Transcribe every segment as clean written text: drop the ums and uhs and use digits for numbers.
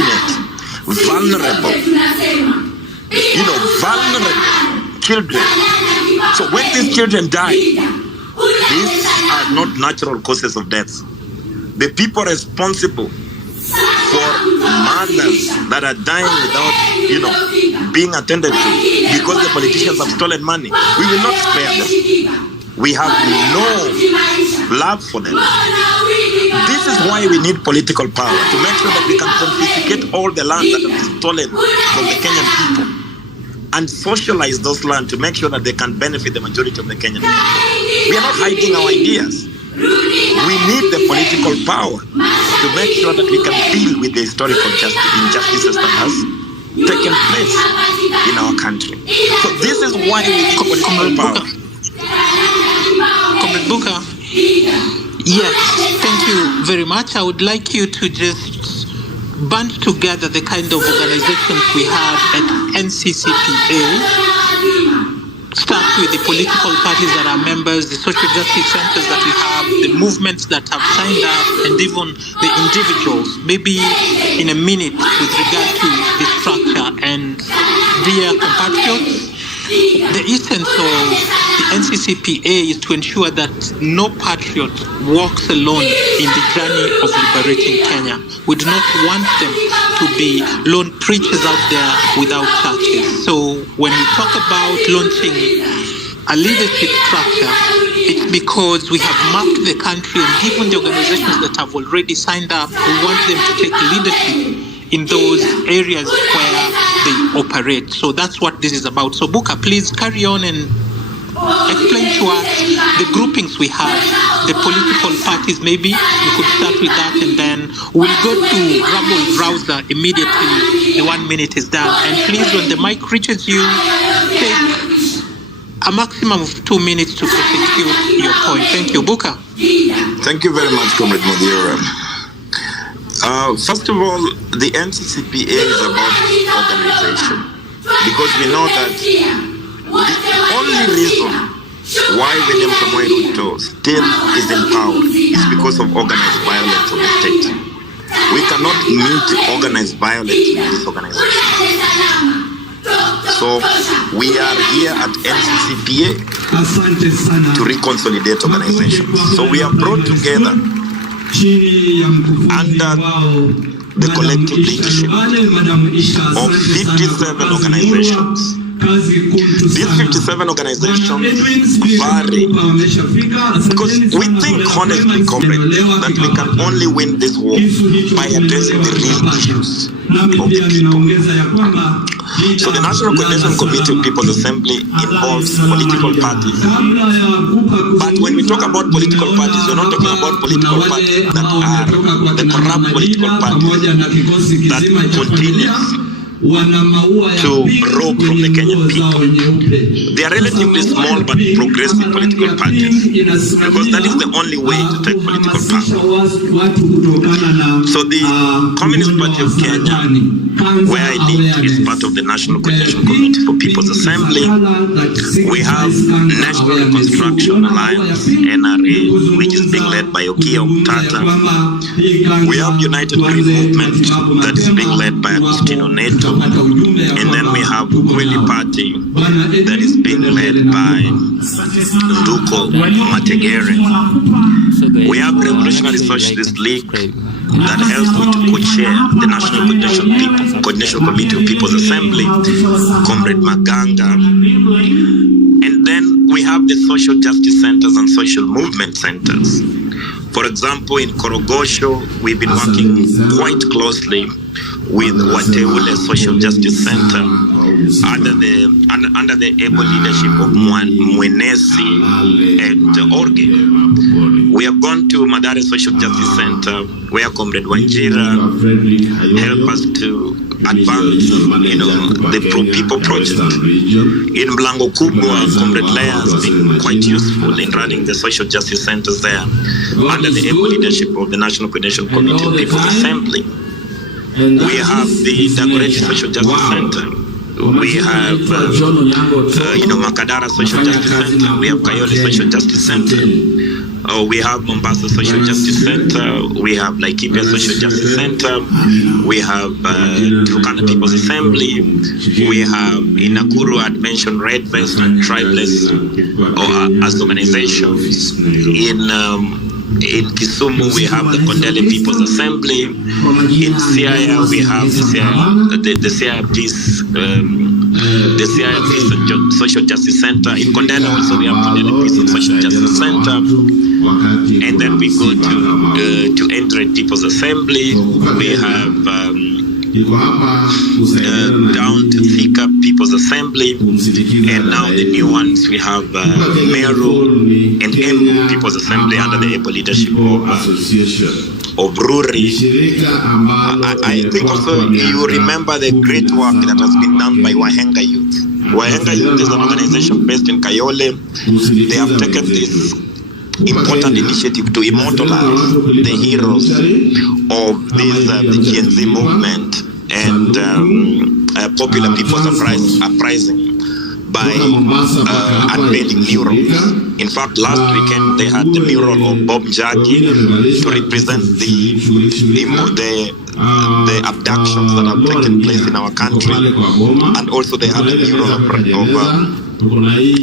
unfortunate, vulnerable children. So when these children die, these are not natural causes of death. The people responsible for mothers that are dying without, being attended to because the politicians have stolen money, we will not spare them. We have no love for them. This is why we need political power, to make sure that we can confiscate all the land that is stolen from the Kenyan people and socialize those land to make sure that they can benefit the majority of the Kenyan people. We are not hiding our ideas. We need the political power to make sure that we can deal with the historical injustices that has taken place in our country. So this is why we need political power. Comrade Booker, yes, thank you very much. I would like you to just band together the kind of organizations we have at NCCPA. Start with the political parties that are members, the social justice centers that we have, the movements that have signed up, and even the individuals. Maybe in a minute with regard to the structure. And dear compatriots, the essence of the NCCPA is to ensure that no patriot walks alone in the journey of liberating Kenya. We do not want them to be lone preachers out there without churches. So when we talk about launching a leadership structure, it's because we have mapped the country, and given the organizations that have already signed up, we want them to take leadership in those areas where they operate. So that's what this is about. So Booker, please carry on and explain to us the groupings we have, the political parties. Maybe you could start with that, and then we'll go to Rabble Browser immediately. The 1 minute is done. And please, when the mic reaches you, take a maximum of 2 minutes to prosecute your point. Thank you. Booker. Thank you very much, Comrade Modiora. First of all, the NCCPA is about organization, because we know that the only reason why William Samoei Ruto still is in power is because of organized violence of the state. We cannot meet organized violence in this organization. So we are here at NCCPA to reconsolidate organizations. So we are brought together under the collective leadership of 57 organizations. These 57 organizations vary, because we think honestly, comrades, that we can only win this war by addressing the real issues of the people. So the National Coordination Committee of People's Assembly involves political parties. But when we talk about political parties, we're not talking about political parties that are the corrupt political parties that continue to rob from the Kenyan people. They are relatively small but progressive political parties, because that is the only way to take political power. So the Communist Party of Kenya, where I live, is part of the National Coordination Committee for People's Assembly. We have National Reconstruction Alliance, NRA, which is being led by Okiya Omtata. We have United Green Movement, that is being led by Agustino Neto. And then we have Ukweli Party, that is being led by Nduko Mategere. We have Revolutionary Socialist League, that helps me to co-chair the National Coordination Committee of People's Assembly, Comrade Maganga. And then we have the social justice centers and social movement centers. For example, in Korogosho, we've been working quite closely with Wateule Social Justice Center under the able leadership of Mwenesi and Orge. We have gone to Madare Social Justice Center, where Comrade Wanjira helped us to advance, the Pro-People project. In Mlango Kubwa, Comrade Lea has been quite useful in running the social justice centers there under the able leadership of the National Coordination Committee of People's Assembly. We have the Dagoretti Social Justice Center. We have, Makadara Social Justice Center. We have Kayole Social Justice Center. We have Mombasa Social Justice Center, we have Laikipia Social Justice Center, we have Turkana People's Assembly, we have in Nakuru, I'd mentioned Red Vest and Tribeless as organizations. In Kisumu, we have the Kondele People's Assembly. In Siaya, we have the Siaya Peace and Social Justice Center. In Kondele also, we have Kondele Peace and Social Justice Center. And then we go to Endred People's Assembly. We have down to Thika People's Assembly, and now the new ones we have Meru and Embu People's Assembly under the able leadership of Ruri. I think also you remember the great work that has been done by Wahenga Youth. Wahenga Youth is an organization based in Kayole. They have taken this important initiative to immortalize the heroes of this the Genz movement and popular people's uprising by unveiling murals. In fact, last weekend they had the mural of Bob Njagi to represent the abductions that have taken place in our country, and also they had a mural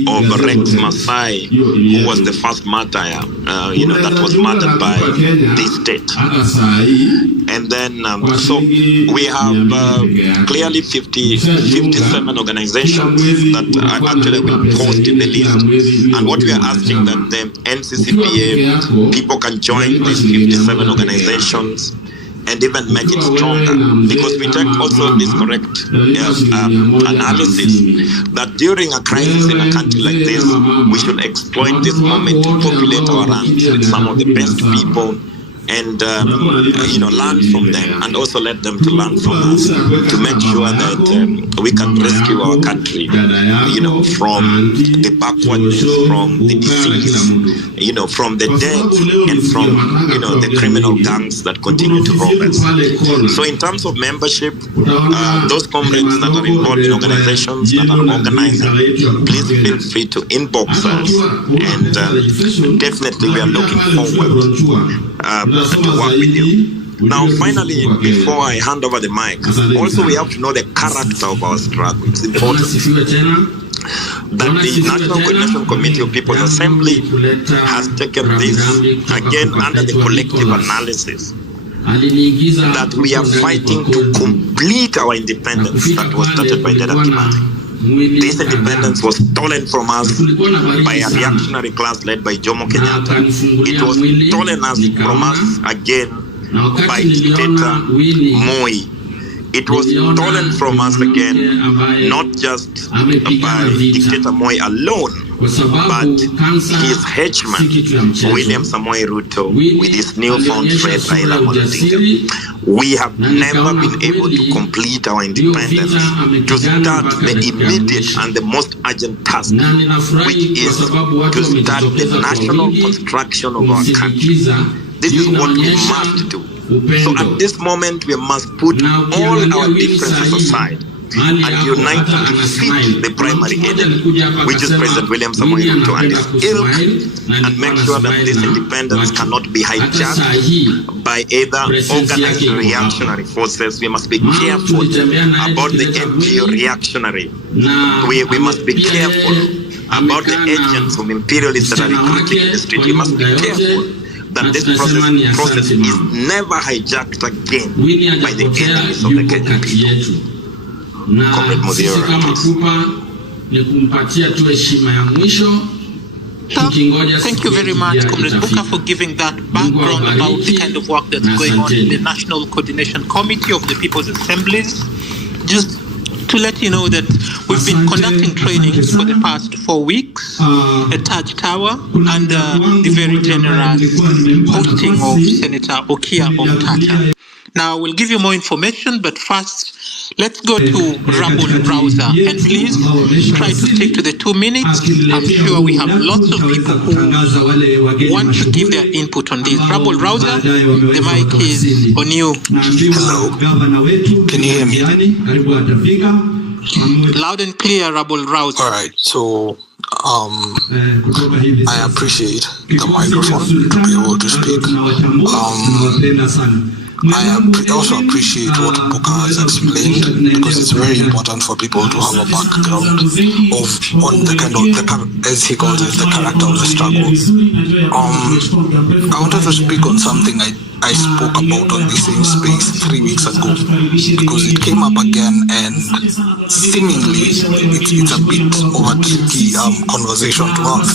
of Rex Masai, who was the first martyr, that was murdered by the state. And then, so we have clearly 57 organizations that actually will post in the list. And what we are asking that the NCCPA people can join these 57 organizations and even make it stronger, because we take also this correct analysis that during a crisis in a country like this, we should exploit this moment to populate our ranks with some of the best people and learn from them, and also let them to learn from us to make sure that we can rescue our country, from the backwardness, from the disease, from the death, and from the criminal gangs that continue to rob us. So in terms of membership, those comrades that are involved in organizations that are organizing, please feel free to inbox us, and definitely we are looking forward to work with you. Now, finally, before I hand over the mic, also we have to know the character of our struggle. It's important that the National Coordination Committee of People's Assembly has taken this, again, under the collective analysis, that we are fighting to complete our independence that was started by Dedan Kimathi. This independence was stolen from us by a reactionary class led by Jomo Kenyatta. It was stolen from us again by dictator Moi. It was stolen from us again, not just by dictator Moi alone, but his henchman, William Samoei Ruto, with his newfound friend Raila Odinga. We have never been able to complete our independence, to start the immediate and the most urgent task, which is to start the national construction of our country. This is what we must do. So at this moment, we must put all our differences aside and unite to defeat the primary enemy, which is President William Samoei Ruto and his ilk, and make sure that this independence cannot be hijacked by either organized reactionary forces. We must be careful about the NGO reactionary. We must be careful about the agents of imperialists that are recruiting in the street. We must be careful that this process is never hijacked again by the enemies of the Kenyan people. Comrade Mudhira, Thank you very much, Comrade Buka, for giving that background about the kind of work that's going on in the National Coordination Committee of the People's Assemblies. Just to let you know that we've been conducting trainings for the past 4 weeks at Taj Tower under the very generous hosting of Senator Okiya Omtata. Now, we'll give you more information, but first, let's go to Rabble Browser. And please try to stick to the 2 minutes. I'm sure we have lots of people who want to give their input on this. Rabble Browser, the mic is on you. Hello. Can you hear me? Loud and clear, Rabble Browser. All right. So I appreciate the microphone to be able to speak. I also appreciate what Buka has explained, because it's very important for people to have a background on the kind of, as he calls it, the character of the struggle. I wanted to speak on something I spoke about on the same space 3 weeks ago, because it came up again, and seemingly it's a bit of a tricky conversation to have.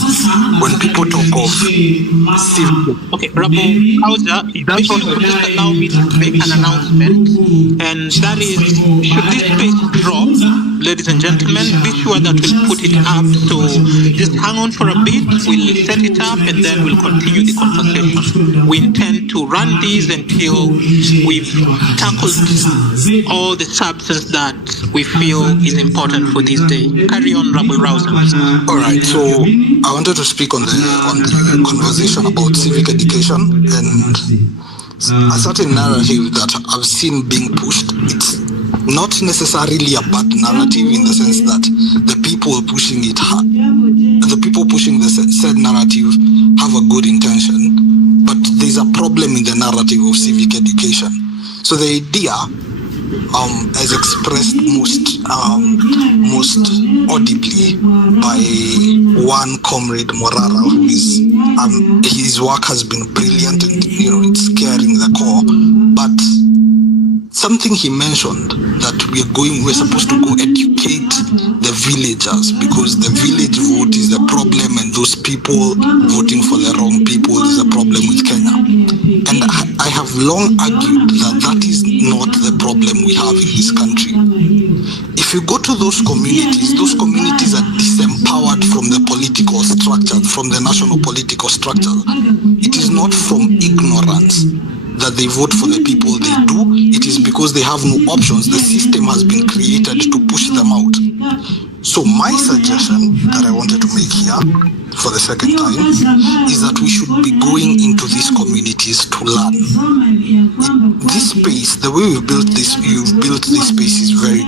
When people talk of civic... Okay, Rabo Hauser, just allow me to make an announcement, and that is, should this space drop, ladies and gentlemen, be sure that we'll put it up, so just hang on for a bit, we'll set it up, and then we'll continue the conversation. We intend to run these until we've tackled all the substance that we feel is important for this day. Carry on, Rabbi Rouser. All right, so I wanted to speak on the conversation about civic education and a certain narrative that I've seen being pushed. It's not necessarily a bad narrative in the sense that the people pushing it, the people pushing the said narrative have a good intention, but there's a problem in the narrative of civic education. So the idea, as expressed most audibly by one comrade Morara, who is his work has been brilliant, and it's carrying the core. But something he mentioned, that we're supposed to go educate the villagers, because the village vote is the problem, and those people voting for the wrong people is a problem with Kenya. And I have long argued that that is not the problem we have in this country. If you go to those communities are disempowered from the political structure, from the national political structure. It is not from ignorance that they vote for the people they do. It is because they have no options. The system has been created to push them out. So my suggestion that I wanted to make here for the second time is that we should be going into these communities to learn. This space, the way you've built this space is very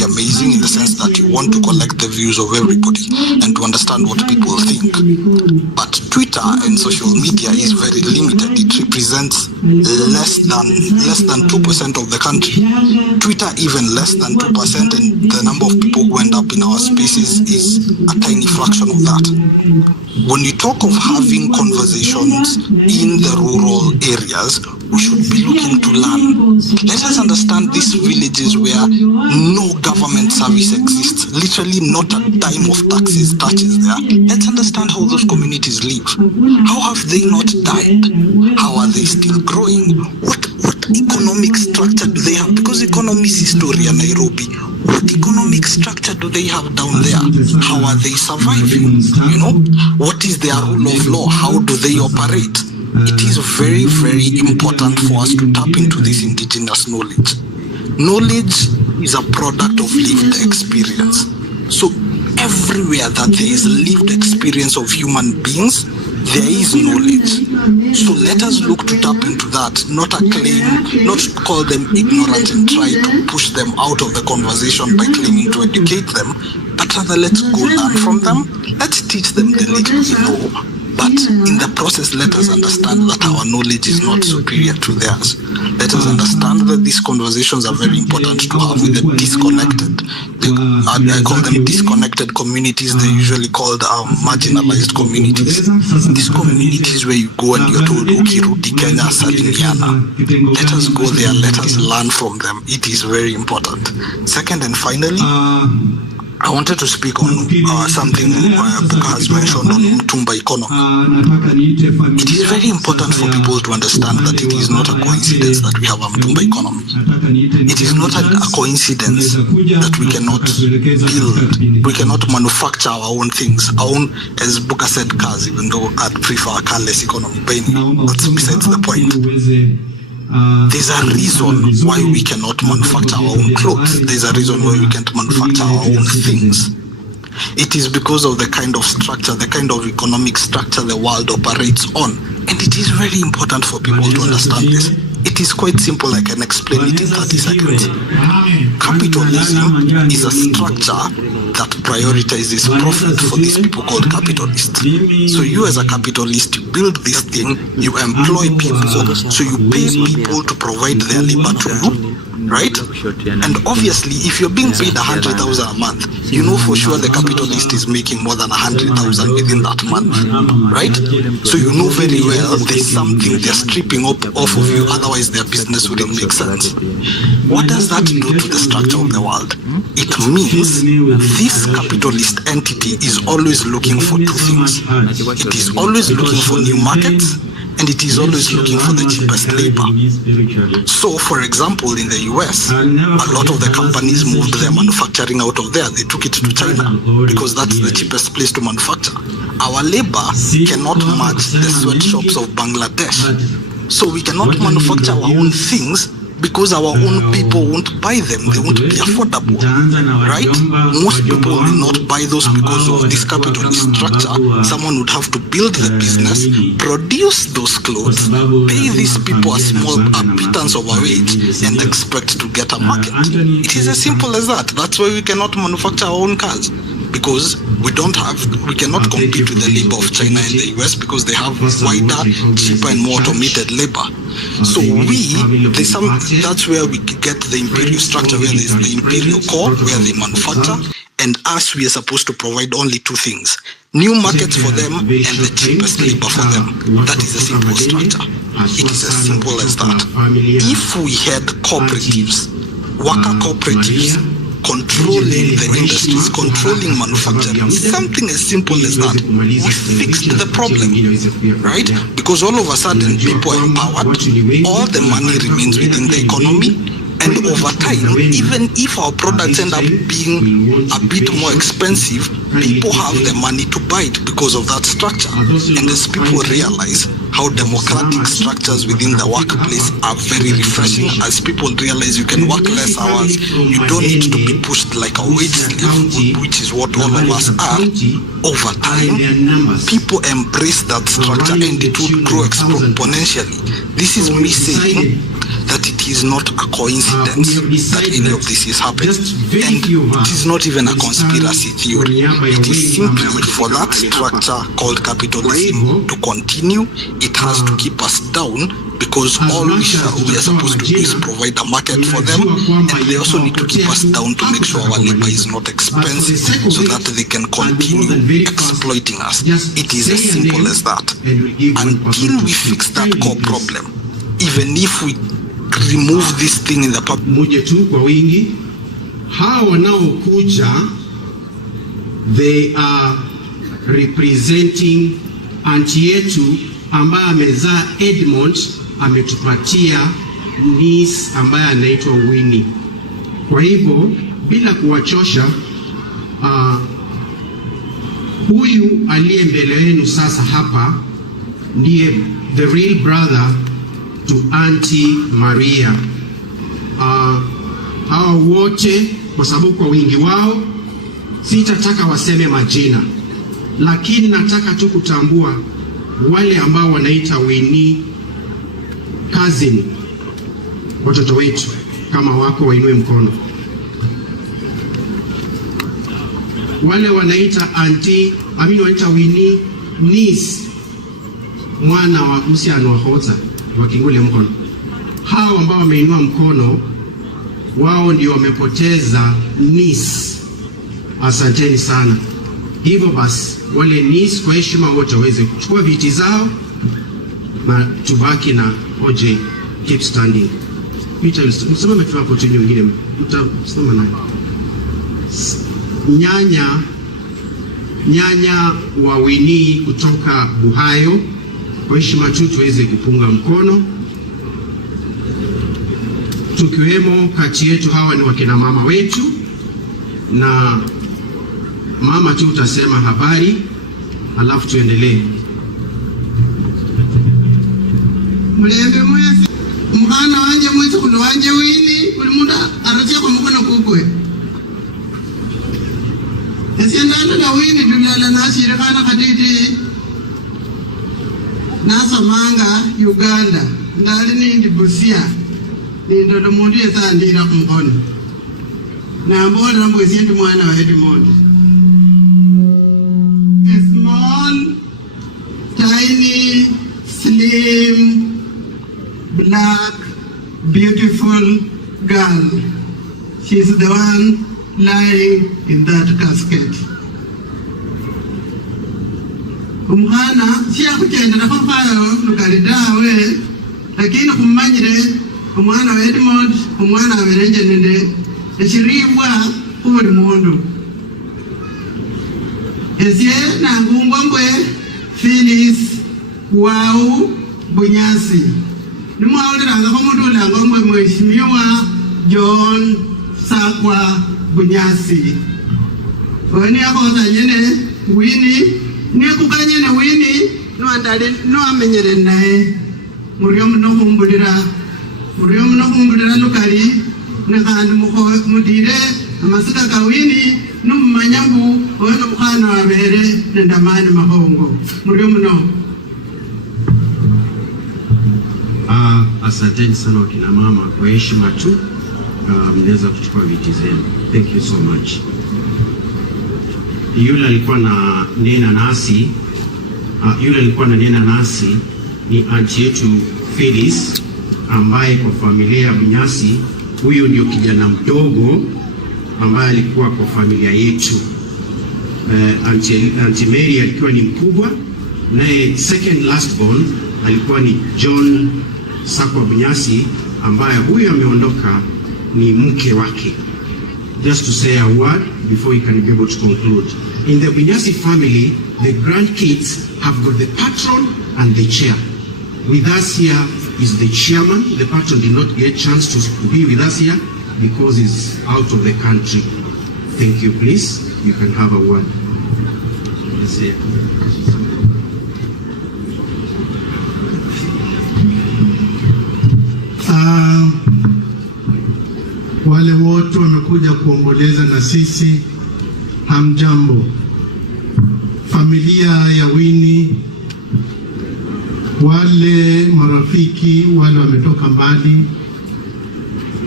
amazing, in the sense that you want to collect the views of everybody and to understand what people think. But Twitter and social media is very limited. It represents less than 2% of the country. Twitter even less than 2%, and the number of people who end up in our spaces is a tiny fraction of that. When you talk of having conversations in the rural areas, we should be looking to learn. Let us understand these villages where no government service exists, literally not a dime of taxes touches there. Let's understand how those communities live. How have they not died? How are they still growing? What economic structure do they have? Because economy is history in Nairobi. What economic structure do they have down there? How are they surviving? What is their rule of law? How do they operate? It is very, very important for us to tap into this indigenous knowledge. Knowledge is a product of lived experience. So everywhere that there is lived experience of human beings, there is knowledge. So let us look to tap into that, not call them ignorant and try to push them out of the conversation by claiming to educate them, but rather let's go learn from them. Let's teach them the little we know. But in the process, let us understand that our knowledge is not superior to theirs. Let us understand that these conversations are very important to have with the disconnected. I call them disconnected communities. They're usually called marginalized communities. These communities where you go and you're told, Ukirudi Kenya, Salimiana. Let us go there, let us learn from them. It is very important. Second and finally, I wanted to speak on something Buka has mentioned on Mtumba economy. It is very important for people to understand that it is not a coincidence that we have a Mtumba economy. It is not a coincidence that we cannot build, we cannot manufacture our own things, our own, as Buka said, cars, even though I'd prefer a carless economy. But that's besides the point. There's a reason why we cannot manufacture our own clothes. There's a reason why we can't manufacture our own things. It is because of the kind of structure, the kind of economic structure the world operates on. And it is very important for people to understand this. It is quite simple. I can explain it in 30 seconds. Capitalism is a structure that prioritizes profit for these people called capitalists. So you as a capitalist, you build this thing, you employ people, so you pay people to provide their labor to you, right? And obviously, if you're being paid 100,000 a month, you know for sure the capitalist is making more than 100,000 within that month, right? So you know very well there's something they're stripping off of you, otherwise their business wouldn't make sense. What does that do to the structure of the world? It means this capitalist entity is always looking for two things. It is always looking for new markets, and it is always looking for the cheapest labor. So, for example, in the US, a lot of the companies moved their manufacturing out of there. They took it to China because that's the cheapest place to manufacture. Our labor cannot match the sweatshops of Bangladesh. So we cannot manufacture our own things because our own people won't buy them. They won't be affordable, right? Most people will not buy those because of this capitalist structure. Someone would have to build the business, produce those clothes, pay these people a pittance of a wage, and expect to get a market. It is as simple as that. That's why we cannot manufacture our own cars, because we cannot compete with the labor of China and the US because they have wider, cheaper, and more automated labor. So that's where we get the imperial structure, where there's the imperial core, where they manufacture, and us, we are supposed to provide only two things: new markets for them and the cheapest labor for them. That is a simple structure. It is as simple as that. If we had cooperatives, worker cooperatives, controlling the industries, controlling manufacturing, something as simple as that, we fixed the problem, right? Because all of a sudden people are empowered, all the money remains within the economy, and over time, even if our products end up being a bit more expensive, people have the money to buy it because of that structure. And as people realize how democratic structures within the workplace are very refreshing, as people realize you can work less hours, you don't need to be pushed like a wage slave, which is what all of us are, over time, people embrace that structure and it will grow exponentially. This is me saying that it is not a coincidence that any of this is happening, and it is not even a conspiracy theory. It is simply for that structure called capitalism to continue. It has to keep us down, because all we are supposed to do is provide a market for them, and they also need to keep us down to make sure our labor is not expensive, so that they can continue exploiting us. It is as simple as that. Until we fix that core problem, even if we remove this thing in the public. Muje tu kwa wingi, hao wanaokuja, they are representing anti yetu ambaye amezaa Edmond, ametupatia niece ambaye anaitwa Winnie. Kwa hivyo bila kuwachosha, huyu aliye mbele yenu sasa hapa ndiye the real brother to Auntie Maria. Hao wote kwa sababu kwa wingi wao sitataka waseme majina, lakini nataka tu kutambua wale ambao wanaita Winnie cousin, watoto wetu. Kama wako wainue mkono. Wale wanaita auntie, wanaita Winnie niece, mwana wa msichana wa Hota, wakingule mkono. Hao ambao wameinua mkono, wao ndio wamepoteza niece. Asanteni sana. Hivyo basi wale niece kwa heshima wote waweze kuchukua viti zao, na tubaki na OJ keep standing. Peter, msimame tu hapo chini, wengine mtasimama naye. Nyanya wa Winnie kutoka Buhayo, kwa heshima tu tuweze kupunga mkono. Tukiwemo kati yetu hawa ni wakina mama wetu, na mama tu utasema habari alafu tuendelee. Mulembe mwezi mwana wanje mwezi kuno wanje Winnie uli munda aratia kwa mkono kukwe. Nasiendana na Winnie dulala nashirikana kadidi nasa manga Uganda ndali nindi Busia nindo mundu yesandira kumkono na mbona mwezi ndi mwana wa Edmond tiny, slim, black, beautiful girl. She's the one lying in that casket. Umwana siya kuchendera papayo nukalidawe, lakini kumanyire umwana wa Edmond, umwana wa Berenje nende eshiribwa uli mundu. Esye na ngungwangwe Phyllis Wau Bunyasi. Nimwauliranga komuntu ulangongwe Mheshimiwa John Sakwa Bunyasi. Wani akoza nyene Winnie, nikukanye ne Winnie no amenyere naye. Muriyo munokumbulira lukali nakandi mudire amasika ka Winnie numumanyabu wena mukana wabere nendamani mahongo. Muriyo muno. Asanteni sana wakina mama kwa heshima tu mnaweza kuchukua viti zenu. Thank you so much. Yule alikuwa na nena nasi ni auntie yetu Phyllis ambaye kwa familia ya Bunyasi huyu ndio kijana mdogo ambaye alikuwa kwa familia yetu. Auntie Mary alikuwa ni mkubwa, naye second last born alikuwa ni John Sakwa Bunyasi ambaye huyu ameondoka ni mke wake. Just to say a word before you can be able to conclude. In the Bunyasi family, the grandkids have got the patron and the chair. With us here is the chairman. The patron did not get a chance to be with us here because he's out of the country. Thank you, please. You can have a word. Yes, wale wote wamekuja kuomboleza na sisi, hamjambo. Familia ya Winnie, wale marafiki, wale wametoka mbali,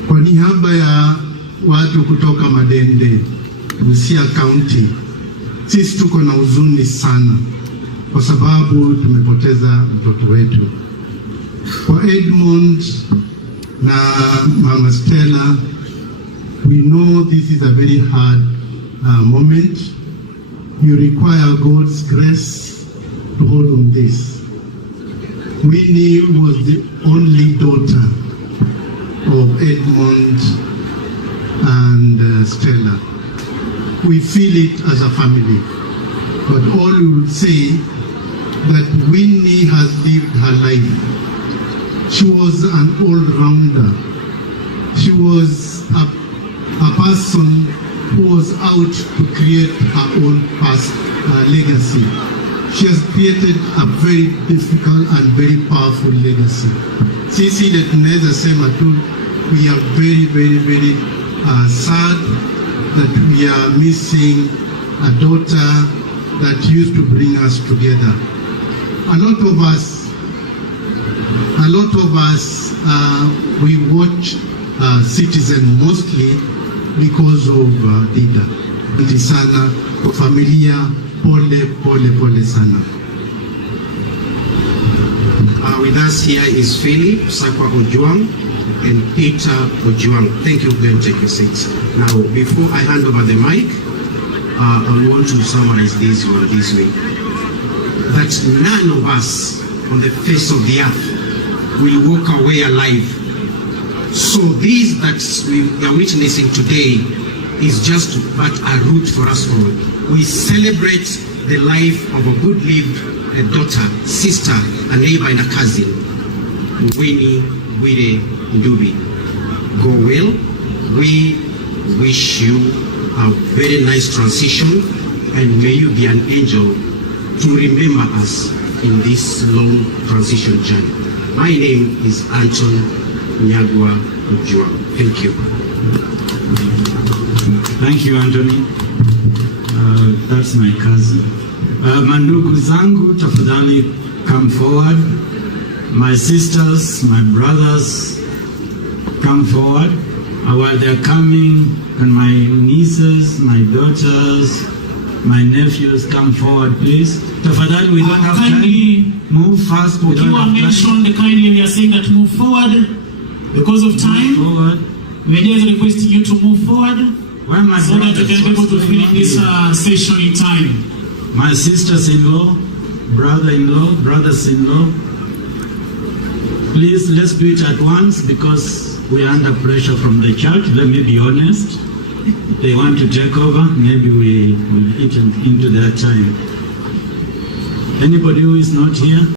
kwa niaba ya watu kutoka Madende, Busia County, sisi tuko na huzuni sana kwa sababu tumepoteza mtoto wetu. Kwa Edmond na Mama Stella, we know this is a very hard moment. You require God's grace to hold on this. Winnie was the only daughter of Edmond and Stella. We feel it as a family, but all we will say that Winnie has lived her life. She was an all-rounder. She was a person who was out to create her own past legacy. She has created a very difficult and very powerful legacy. Sisi ile tunaweza sema tu, we are very, very, very sad that we are missing a daughter that used to bring us together. A lot of us, we watch Citizen mostly because of Dida. Asante sana kwa familia, pole sana. With us here is Philip Sakwa Ojuang and Peter Ojuang. Thank you. Then take your seats. Now, before I hand over the mic, I want to summarize this way: that none of us on the face of the earth will walk away alive. So this that we are witnessing today is just but a route for us all. We celebrate the life of a good-lived daughter, sister, a neighbor, and a cousin, Winnie Wire Ndubi. Go well. We wish you a very nice transition, and may you be an angel to remember us in this long transition journey. My name is Anton Nyagwa Ujua. Thank you. Thank you, Anthony. That's my cousin. Mandugu zangu, tafadhali come forward. My sisters, my brothers, come forward. While they're coming, and my nieces, my daughters, My nephews, come forward, please. Tafadhali, we don't have time. Move fast. We don't have time. Mentioned kindly, we are saying that move forward because of time. Move forward. We are just requesting you to move forward so that we can be able to finish this session in time. My sisters-in-law, brother-in-law, brothers-in-law, please, let's do it at once because we are under pressure from the church. Let me be honest. They want to take over. Maybe we will eat into their time. Anybody who is not here?